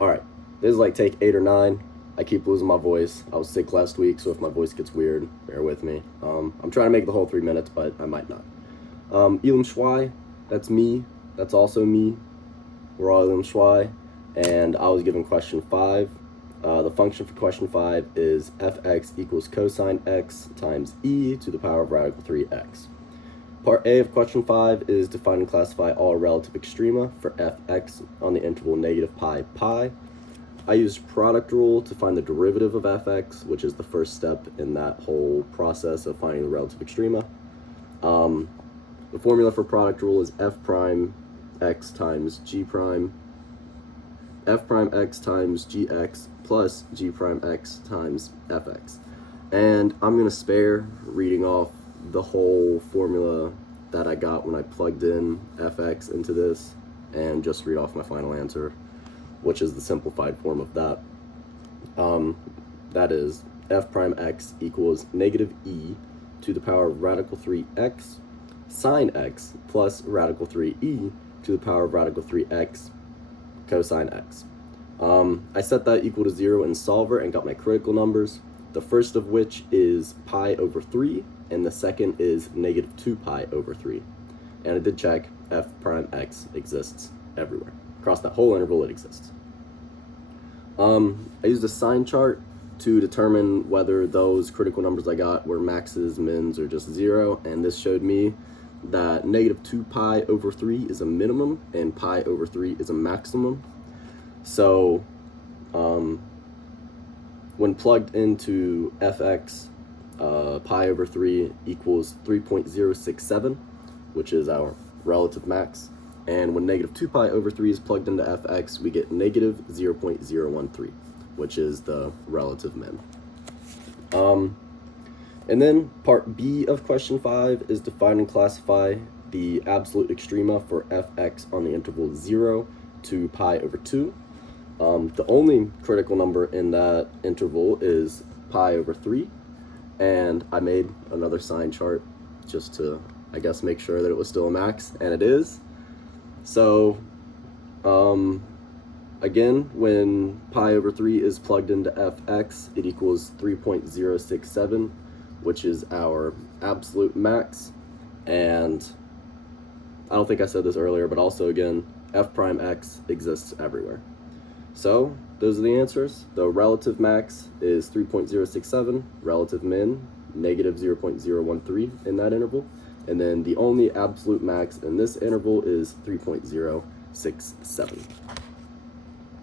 Alright, this is like take 8 or 9. I keep losing my voice. I was sick last week, so if my voice gets weird, bear with me. I'm trying to make the whole 3 minutes, but I might not. Elam Schwey, that's me. That's also me. We're all Elam Schwey. And I was given question 5. The function for question 5 is fx equals cosine x times e to the power of radical 3x. Part A of question 5 is define and classify all relative extrema for fx on the interval negative pi pi. I used product rule to find the derivative of fx, which is the first step in that whole process of finding the relative extrema. The formula for product rule is f prime x times g prime, f prime x times gx plus g prime x times fx. And I'm going to spare reading off the whole formula that I got when I plugged in fx into this and just read off my final answer, which is the simplified form of that. That is f prime x equals negative e to the power of radical 3x sine x plus radical 3e to the power of radical 3x cosine x. I set that equal to 0 in solver and got my critical numbers, the first of which is pi over 3, and the second is negative 2 pi over 3. And I did check, f prime x exists everywhere. Across that whole interval it exists. I used a sign chart to determine whether those critical numbers I got were maxes, mins, or just 0, and this showed me that negative 2 pi over 3 is a minimum and pi over 3 is a maximum. So when plugged into fx, pi over 3 equals 3.067, which is our relative max. And when negative 2 pi over 3 is plugged into fx, we get negative 0.013, which is the relative min. And then part B of question 5 is define and classify the absolute extrema for fx on the interval 0 to pi over 2. The only critical number in that interval is pi over 3, and I made another sign chart just to, I guess, make sure that it was still a max, and it is. So, again, when pi over 3 is plugged into fx, it equals 3.067, which is our absolute max. And I don't think I said this earlier, but also again, f prime x exists everywhere. So those are the answers. The relative max is 3.067, relative min negative 0.013 in that interval, and then the only absolute max in this interval is 3.067.